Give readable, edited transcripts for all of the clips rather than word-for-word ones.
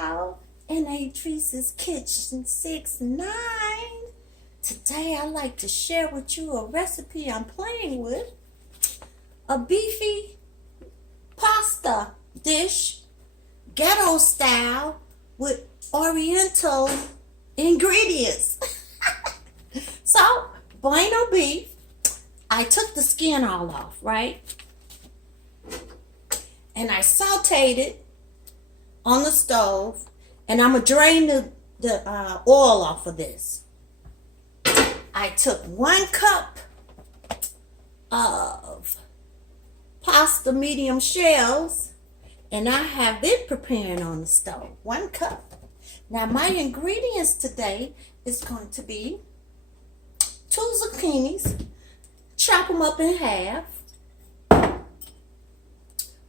y'all in Adrice's Kitchen 69. Today I'd like to share with you a recipe I'm playing with. A beefy pasta dish, ghetto style, with oriental ingredients. So, bueno beef. I took the skin all off, right? And I sauteed it on the stove. And I'm going to drain the oil off of this. I took 1 cup of pasta medium shells. And I have it preparing on the stove. 1 cup. Now my ingredients today is going to be 2 zucchinis. Chop them up in half.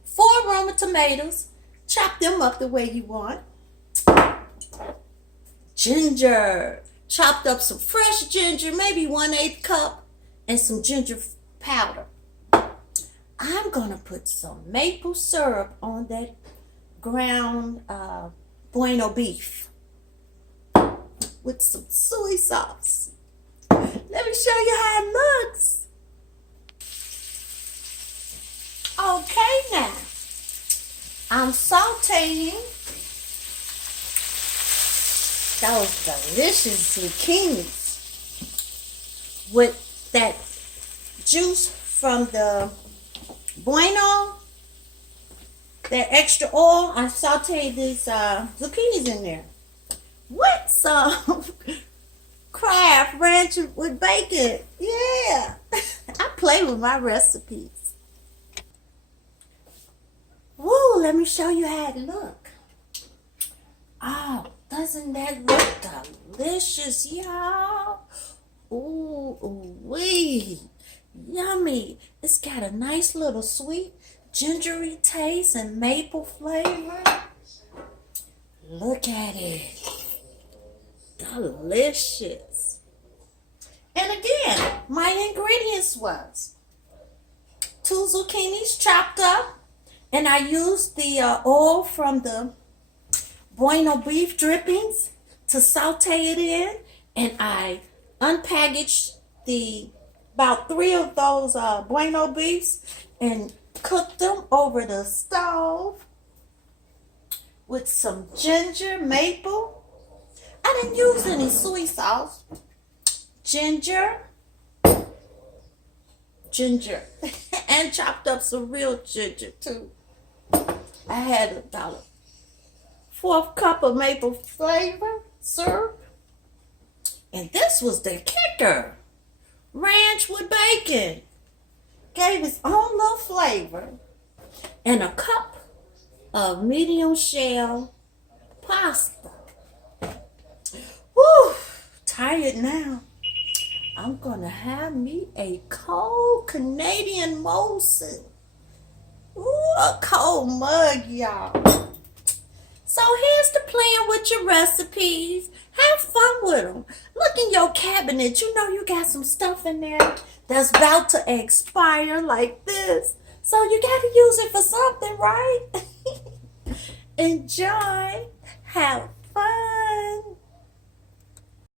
4 Roma tomatoes. Chop them up the way you want. Ginger. Chopped up some fresh ginger, maybe 1/8 cup, and some ginger powder. I'm gonna put some maple syrup on that ground bueno beef with some soy sauce. Let me show you how it looks. Okay, now I'm sauteing those delicious zucchinis with that juice from the bueno, that extra oil. I sauteed these zucchinis in there with some Kraft ranch with bacon. Yeah, I play with my recipes. Woo, let me show you how it look. Oh, doesn't that look delicious, y'all? Ooh, wee, yummy. It's got a nice little sweet, gingery taste and maple flavor. Look at it. Delicious. And again, my ingredients was 2 zucchinis chopped up. And I used the oil from the bueno beef drippings to saute it in. And I unpackaged about 3 of those bueno beefs and cooked them over the stove with some ginger, maple. I didn't use any soy sauce. Ginger, and chopped up some real ginger too. I had about a 1/4 cup of maple flavor syrup. And this was the kicker. Ranch with bacon. Gave its own little flavor. And a cup of medium shell pasta. Whew, tired now. I'm gonna have me a cold Canadian Molson. Ooh, a cold mug, y'all. So here's the plan with your recipes. Have fun with them. Look in your cabinet. You know you got some stuff in there that's about to expire like this. So you got to use it for something, right? Enjoy. Have fun.